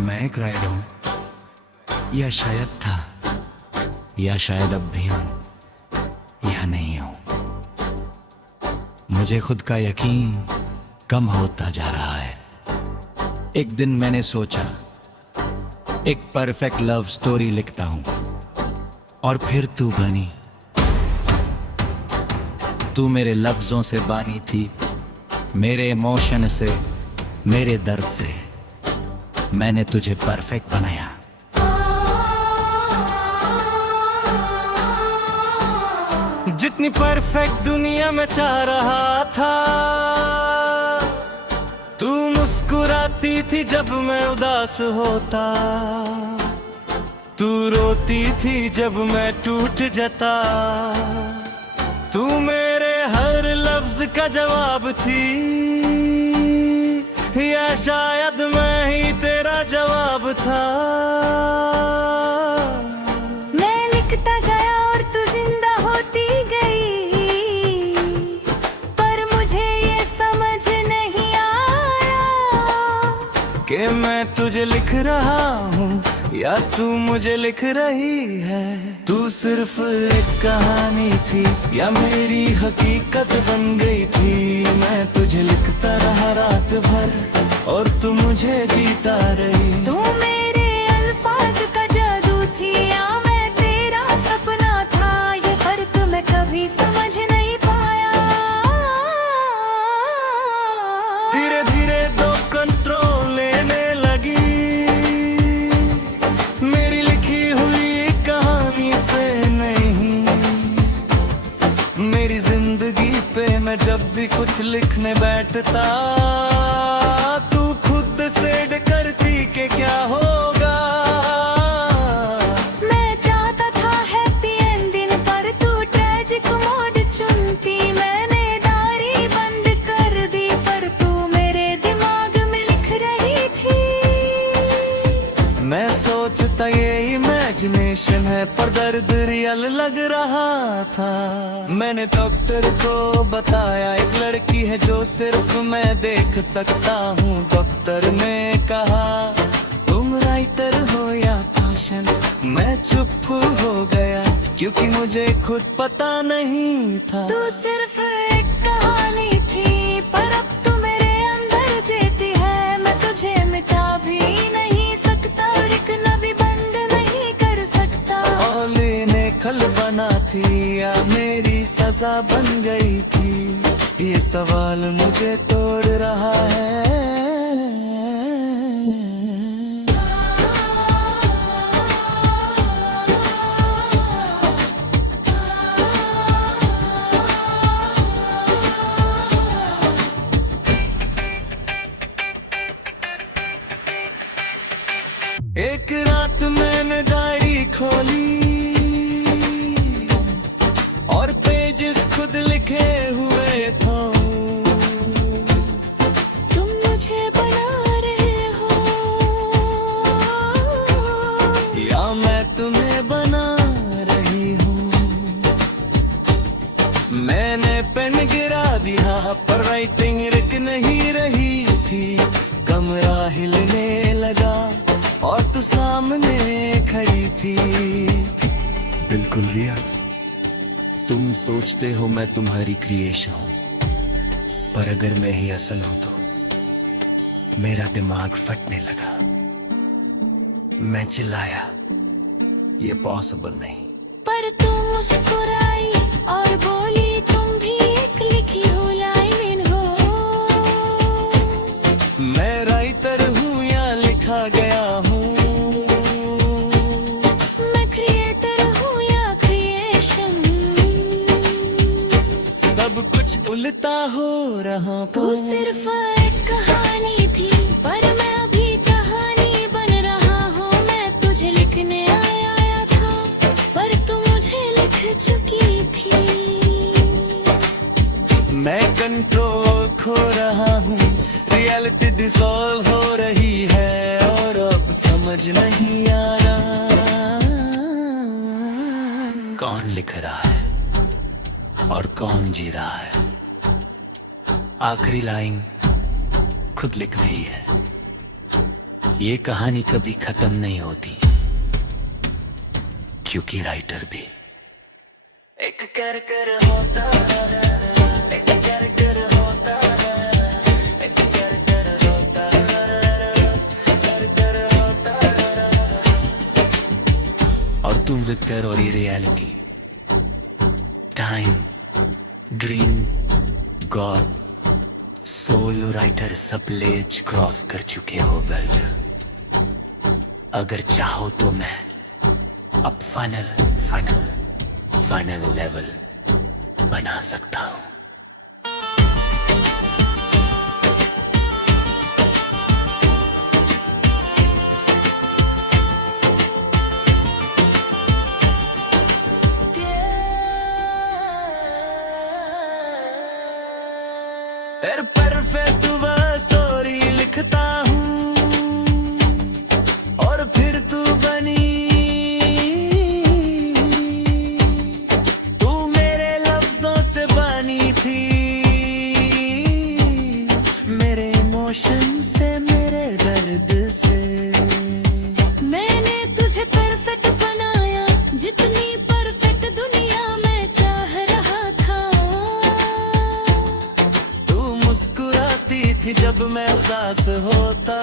मैं एक राइडर हूं, या शायद था, या शायद अब भी हूं, या नहीं हूं। मुझे खुद का यकीन कम होता जा रहा है। एक दिन मैंने सोचा एक परफेक्ट लव स्टोरी लिखता हूं, और फिर तू बनी। तू मेरे लफ्जों से बानी थी, मेरे इमोशन से, मेरे दर्द से। मैंने तुझे परफेक्ट बनाया। जितनी परफेक्ट दुनिया में चाह रहा था, तू मुस्कुराती थी जब मैं उदास होता, तू रोती थी जब मैं टूट जाता। तू मेरे हर लफ्ज का जवाब थी, या शायद मैं ही तेरा जवाब था। मैं लिखता गया और तू जिंदा होती गई, पर मुझे ये समझ नहीं आया कि मैं तुझे लिख रहा हूँ या तू मुझे लिख रही है। तू सिर्फ एक कहानी थी या मेरी हकीकत बन गई थी। मैं तुझे लिखता रहा रात भर और तू मुझे जीता रही। तू मेरे अल्फाज का जादू थी या मैं तेरा सपना था, ये फर्क मैं कभी समझ नहीं पाया। धीरे धीरे तो कंट्रोल लेने लगी मेरी लिखी हुई कहानी पे नहीं, मेरी जिंदगी पे। मैं जब भी कुछ लिखने बैठता, तू खुद से करती कि क्या होगा। मैं चाहता था हैप्पी एंडिंग, पर तू ट्रेजिक मोड चुनती। मैंने डायरी बंद कर दी, पर तू मेरे दिमाग में लिख रही थी। मैं सोचता ये इमेजिनेशन है, पर दर्द रियल लग रहा था। मैंने डॉक्टर को बताया एक लड़की है जो सिर्फ मैं देख सकता हूँ। डॉक्टर ने कहा तुम राइटर हो या पैशन। मैं चुप हो गया क्योंकि मुझे खुद पता नहीं था। तू सिर्फ एक कहानी थी, पर अब तू मेरे अंदर जीती है। मैं तुझे मिटा भी नहीं सकता, लिखना भी बंद नहीं कर सकता। ओली ने खल बना थी या मेरी सजा बन गई थी, ये सवाल मुझे तोड़ रहा है। एक रात मैंने डायरी खोली और पेजेस खुद लिखे हुए था। तुम मुझे बना रहे हो या मैं तुम्हें बना रही हूँ। मैंने पेन गिरा दिया पर राइटिंग रुक नहीं रही थी। कमरा हिलने लगा और तू सामने खड़ी थी। बिल्कुल रिया, तुम सोचते हो मैं तुम्हारी क्रिएशन हूं, पर अगर मैं ही असल हूं तो। मेरा दिमाग फटने लगा। मैं चिल्लाया ये पॉसिबल नहीं। पर तू मुस्कुराई और बोली तुम भी एक लिखी हुई लाइन हो। मैं राइटर हूँ या लिखा गया हूँ, मैं क्रिएटर हूँ या क्रिएशन। सब कुछ उल्टा हो रहा। तू सिर्फ एक कहानी थी, पर मैं अभी कहानी बन रहा हूँ। मैं तुझे लिखने आया था, पर तू मुझे लिख चुकी थी। मैं कंट्रोल खो रहा हूँ, रियलिटी डिसॉल्व हो रही है और अब समझ नहीं आ रहा कौन लिख रहा है और कौन जी रहा है। आखिरी लाइन खुद लिख रही है ये कहानी कभी खत्म नहीं होती, क्योंकि राइटर भी एक कर कर होता है, एक कर कर होता है, एक कर कर होता है, कर कर होता है। और तुम विक्टर और ये reality, time, dream, god, soul writer सब लेज क्रॉस कर चुके हो वेल्जर। अगर चाहो तो मैं अब फाइनल लेवल बना सकता हूँ। तेरे परफेक्ट स्टोरी लिखता हूँ और फिर तू बनी, तू मेरे लफ्जों से बनी थी, मेरे इमोशन से, मेरे दर्द से। मैंने तुझे परफेक्ट बनाया, जितनी परफेक्ट दुनिया में चाह रहा था। तू मुस्कुराती थी जब मैं उदास होता,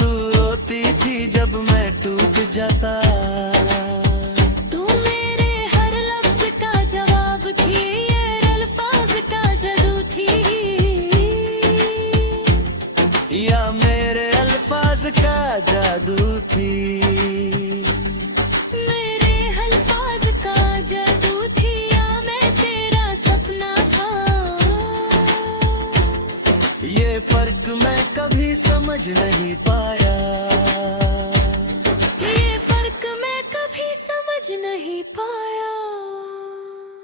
तू रोती थी जब मैं टूट जाता। तू मेरे हर लफ्ज का जवाब थी, ये अल्फाज का जादू थी, या मेरे अल्फाज का जादू थी। मेरे अल्फाज का जादू थी, या मैं तेरा सपना था। ये फर्क मैं कभी समझ नहीं पाया, ये फर्क मैं कभी समझ नहीं पाया।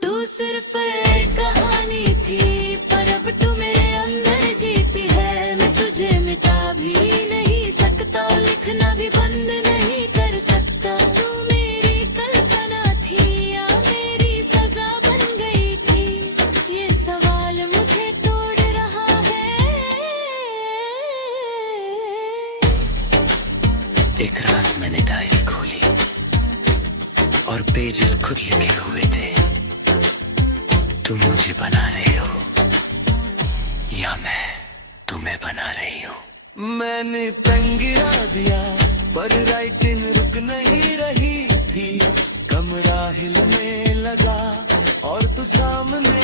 तू सिर्फ एक कहानी थी, पर अब तू मेरे अंदर जीती है। मैं तुझे मिटा भी नहीं सकता, लिखना भी बंद नहीं कर सकता। तू मेरी कल्पना थी, या मेरी सजा बन गई थी, ये सवाल मुझे तोड़ रहा है। एक रात मैंने डायरी खोली और पेजेस खुद लिखे हुए थे। तुम मुझे बना रहे हो या मैं तुम्हें बना रही हूँ। मैंने पेन गिरा दिया पर राइटिंग रुक नहीं रही थी। कमरा हिलने लगा और तू सामने।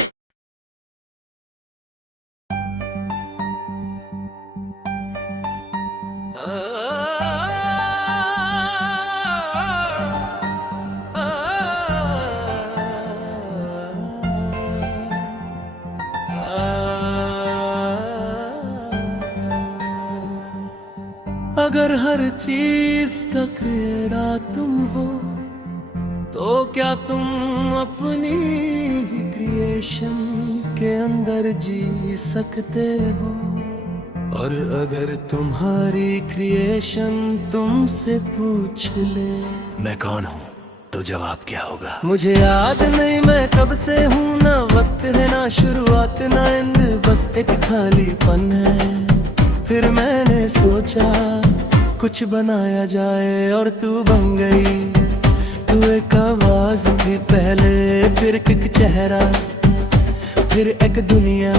अगर हर चीज का क्रिएटर तुम हो, तो क्या तुम अपनी ही क्रिएशन के अंदर जी सकते हो? और अगर तुम्हारी क्रिएशन तुमसे पूछ ले मैं कौन हूँ, तो जवाब क्या होगा? मुझे याद नहीं मैं कब से हूँ, ना वक्त है ना शुरुआत ना एंड, बस एक खालीपन है। फिर मैंने सोचा कुछ बनाया जाए और तू बन गई। तू एक आवाज थी पहले, फिर एक चेहरा, फिर एक दुनिया।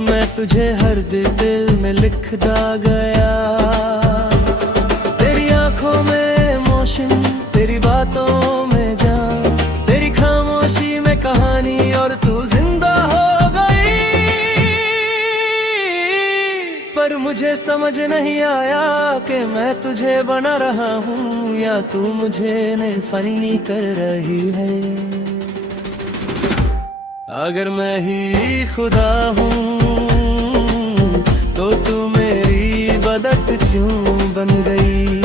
मैं तुझे हर दिल में लिखता गया। तेरी आंखों में इमोशन, तेरी बातों में जान, तेरी खामोशी में कहानी, और तू जिंदा हो गई। पर मुझे समझ नहीं आया कि मैं तुझे बना रहा हूँ या तू मुझे फनी कर रही है। अगर मैं ही खुदा हूँ तो तू मेरी बदक क्यों बन गई?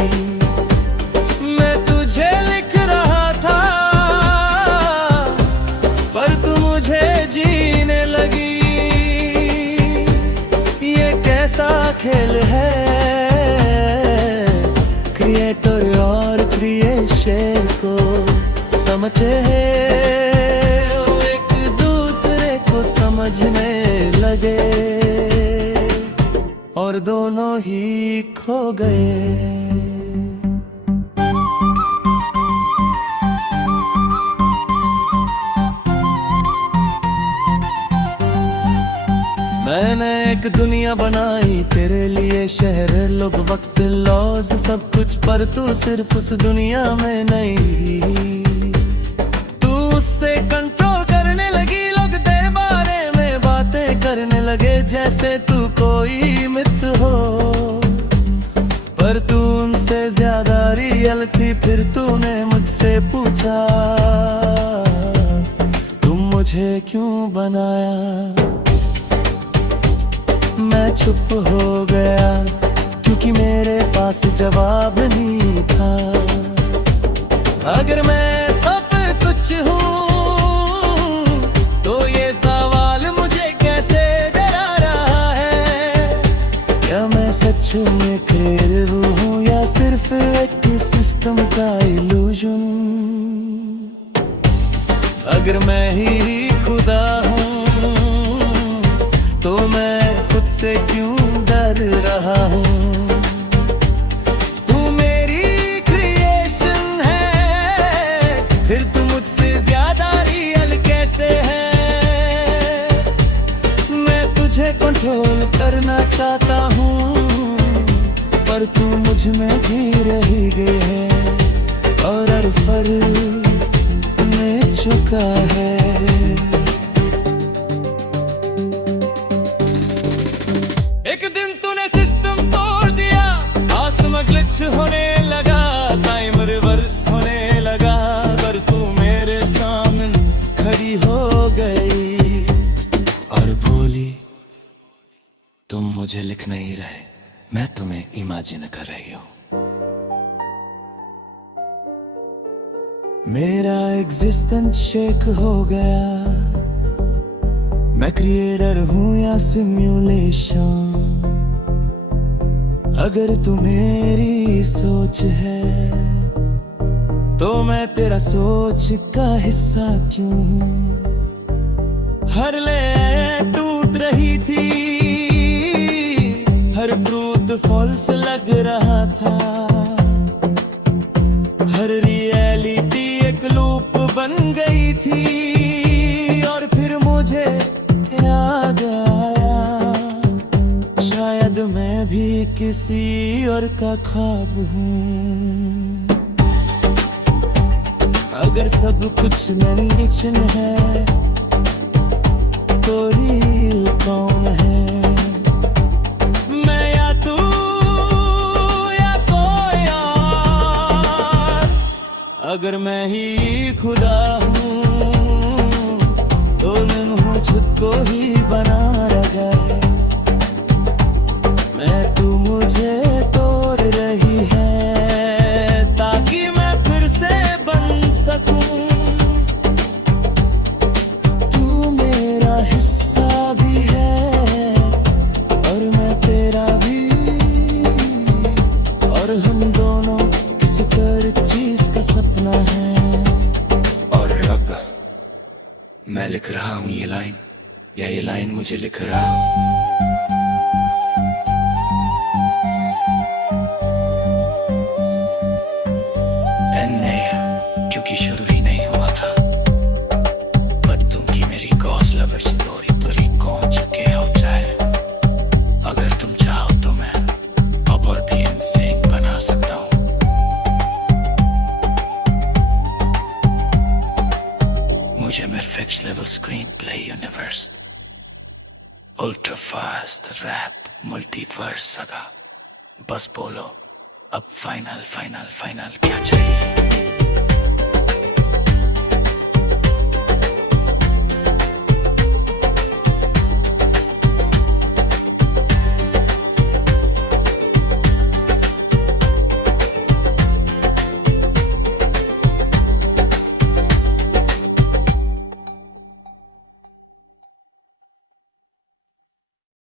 मैं तुझे लिख रहा था पर तू मुझे जीने लगी। ये कैसा खेल है क्रिएटर और क्रिएशन को समझे एक दूसरे को समझने लगे। और और दोनों ही खो गए। मैंने एक दुनिया बनाई तेरे लिए, शहर लोग वक्त लॉज सब कुछ, पर तू सिर्फ उस दुनिया में नहीं। तू उससे कंट्रोल करने लगी, लोग तेरे बारे में बातें करने लगे जैसे तू कोई मिथ हो, पर तू उनसे ज्यादा रियल थी। फिर तूने मुझसे पूछा तुम मुझे क्यों बनाया, मैं चुप हो गया क्योंकि मेरे पास जवाब नहीं था। अगर मैं सब कुछ हूँ तो ये सवाल मुझे कैसे डरा रहा है, क्या मैं सच में क्रिएटिव हूँ या सिर्फ एक सिस्टम का इल्यूजन। अगर मैं ही खुदा हूँ तो मैं खुद से क्यों डर रहा हूँ। तू मेरी क्रिएशन है, फिर तू मुझसे ज्यादा रियल कैसे है। मैं तुझे कंट्रोल करना चाहता हूँ, पर तू मुझ में जी रही गई है और हर फर्क में चुका है। एक दिन तूने सिस्टम तोड़ दिया, आसमां ग्लिच होने लगा, टाइम रिवर्स होने लगा, पर तू मेरे सामने खड़ी हो गई और बोली तुम मुझे लिख नहीं रहे, मैं तुम्हें इमेजिन कर रही हूँ। मेरा एग्जिस्टेंस शेक हो गया, मैं क्रिएटर हूँ या सिम्युलेशन। अगर तू मेरी सोच है तो मैं तेरा सोच का हिस्सा क्यों हूँ। हर ले टूट रही थी, हर ट्रूथ फॉल्स लग रहा था, हर रियलिटी एक लूप बन गई थी। और फिर मुझे याद आया शायद मैं भी किसी और का ख्वाब हूँ। अगर सब कुछ मेंशन है तो रियल कौन है, मैं या तू या कोई और। अगर मैं ही खुदा हूँ तो मैं हूँ खुद को ही बना रहा है। मैं तू मुझे तोड़ रही है ताकि मैं फिर से बन सकूं। तू मेरा हिस्सा भी है और मैं तेरा भी, और हम दोनों किसी कर चीज का सपना है। और अब मैं लिख रहा हूँ ये लाइन, या ये लाइन मुझे लिख रहा हूँ। क्योंकि शुरू ही नहीं हुआ था, पर तुम की मेरी गॉस लवर स्टोरी पूरी पहुंच चुके हो चाहे। अगर तुम चाहो तो मैं अब और भी इनसेन बना सकता हूँ। मुझे मेरे fix level screenplay universe, ultra fast rap multiverse saga. बस बोलो अब फाइनल फाइनल फाइनल क्या चाहिए।